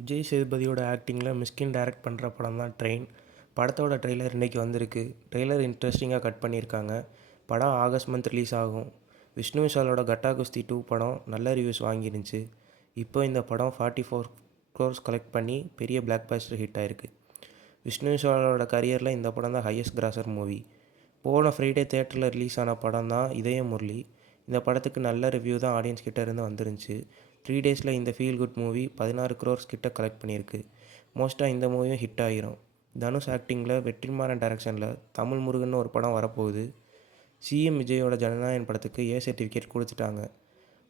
விஜய் சேதுபதியோட ஆக்டிங்கில் மிஸ்கின் direct பண்ணுற படம் தான் ட்ரெயின். படத்தோட ட்ரெய்லர் இன்றைக்கி வந்திருக்கு. ட்ரெய்லர் இன்ட்ரெஸ்டிங்காக கட் பண்ணியிருக்காங்க. படம் ஆகஸ்ட் மந்த் ரிலீஸ் ஆகும். விஷ்ணு விஷாலோட கட்டா குஸ்தி 2 படம் நல்ல ரிவ்யூஸ் வாங்கிருந்துச்சு. இப்போ இந்த படம் 44 crores கலெக்ட் பண்ணி பெரிய பிளாக் பஸ்டர் ஹிட் ஆயிருக்கு. விஷ்ணு விஷாலோட கரியரில் இந்த படம் தான் ஹையஸ்ட் கிராசர் மூவி. போன ஃப்ரைடே தேட்டரில் ரிலீஸ் ஆன படம் தான் இதய முரளி. இந்த படத்துக்கு நல்ல ரிவ்யூ தான் ஆடியன்ஸ் கிட்ட இருந்து வந்துருந்துச்சு. 3 டேஸில் இந்த ஃபீல் குட் மூவி 16 crores கிட்ட கலெக்ட் பண்ணியிருக்கு. மோஸ்ட்டாக இந்த மூவியும் ஹிட் ஆகிரும். தனுஷ் ஆக்டிங்கில் வெற்றிமாறன் டைரக்ஷனில் தமிழ் முருகன் ஒரு படம் வரப்போகுது. சிஎம் விஜயோட ஜனநாயகன் படத்துக்கு ஏ சர்டிஃபிகேட் கொடுத்துட்டாங்க.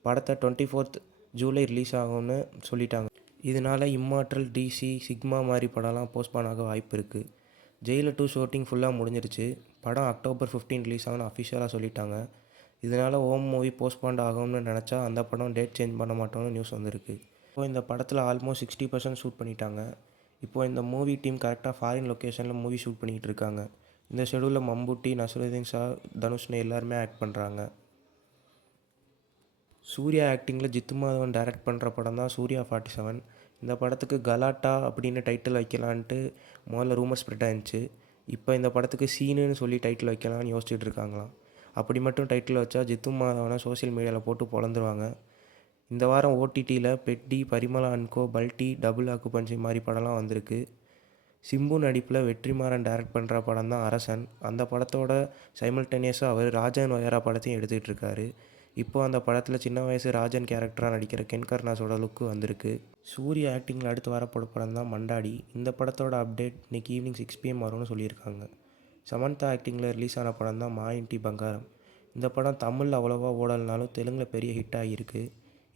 படத்தை 24th ஜூலை ரிலீஸ் ஆகும்னு சொல்லிட்டாங்க. இதனால் இம்மார்டல், டிசி, சிக்மா மாதிரி படம்லாம் போஸ்ட்பான் ஆக வாய்ப்பு இருக்குது. ஜெயிலர் 2 ஷூட்டிங் ஃபுல்லாக முடிஞ்சிருச்சு. படம் அக்டோபர் 15 ரிலீஸ் ஆகும்னு அஃபிஷியலாக சொல்லிட்டாங்க. இதனால் ஓம் மூவி போஸ்ட்பாண்ட் ஆகும்னு நினச்சா அந்த படம் டேட் சேஞ்ச் பண்ண மாட்டோம்னு நியூஸ் வந்திருக்கு. இப்போது இந்த படத்தில் ஆல்மோஸ்ட் 60% ஷூட் பண்ணிட்டாங்க. இப்போது இந்த மூவி டீம் கரெக்டாக ஃபாரின் லொக்கேஷனில் மூவி ஷூட் பண்ணிகிட்டு இருக்காங்க. இந்த ஷெடியூலில் மம்பூட்டி, நஸ்ருதீன் ஷா, தனுஷ்னு எல்லாருமே ஆக்ட் பண்ணுறாங்க. சூர்யா ஆக்டிங்கில் ஜித்து மாதவன் டைரக்ட் பண்ணுற படம் தான் சூர்யா 47. இந்த படத்துக்கு கலாட்டா அப்படின்னு டைட்டில் வைக்கலான்ட்டு முதல்ல ரூமர் ஸ்ப்ரெட் ஆயிருந்துச்சு. இப்போ இந்த படத்துக்கு சீனுன்னு சொல்லி டைட்டில் வைக்கலான்னு யோசிச்சுட்டு இருக்காங்களாம். அப்படி மட்டும் டைட்டில் வச்சா ஜித்து மாதவனை சோஷியல் மீடியாவில் போட்டு பொழந்துருவாங்க. இந்த வாரம் ஓடிடியில் Petti, Parimala and co, Balti, double occupancy மாதிரி படம்லாம் வந்திருக்கு. சிம்பு நடிப்பில் வெற்றிமாறன் டைரக்ட் பண்ணுற படம் தான் அரசன். அந்த படத்தோட சைமல்டேனியஸாக அவர் ராஜன் வயரா படத்தையும் எடுத்துக்கிட்டு இருக்காரு. இப்போது அந்த படத்தில் சின்ன வயசு ராஜன் கேரக்டராக நடிக்கிற கென் கருணாஸோட லுக்கு வந்திருக்கு. சூர்யா ஆக்டிங்கில் அடுத்து வரப்போட படம் தான் மண்டாடி. இந்த படத்தோட அப்டேட் இன்றைக்கி ஈவினிங் 6 PM வரும்னு சொல்லியிருக்காங்க. சமந்தா ஆக்டிங்கில் ரிலீஸ் ஆன படம் தான் மா இன்டி பங்காரம். இந்த படம் தமிழில் அவ்வளோவா ஓடலைனாலும் தெலுங்கில் பெரிய ஹிட் ஆகியிருக்கு.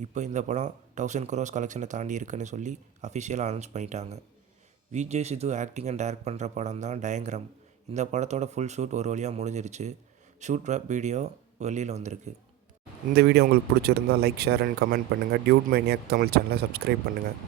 இப்போ இந்த படம் 1000 crores கலெக்ஷனை தாண்டி இருக்குன்னு சொல்லி அஃபிஷியலாக அனௌன்ஸ் பண்ணிட்டாங்க. விஜய் சித்து ஆக்டிங் அண்ட் டைரக்ட் பண்ணுற படம் தான் டயங்கிரம். இந்த படத்தோட ஃபுல் ஷூட் ஒரு வழியாக முடிஞ்சிருச்சு. ஷூட் வெப் வீடியோ வெளியில் வந்திருக்கு. இந்த வீடியோ உங்களுக்கு பிடிச்சிருந்தால் லைக், ஷேர் அண்ட் கமெண்ட் பண்ணுங்கள். டியூட் மைனியாக் தமிழ் சேனலை சப்ஸ்கிரைப் பண்ணுங்கள்.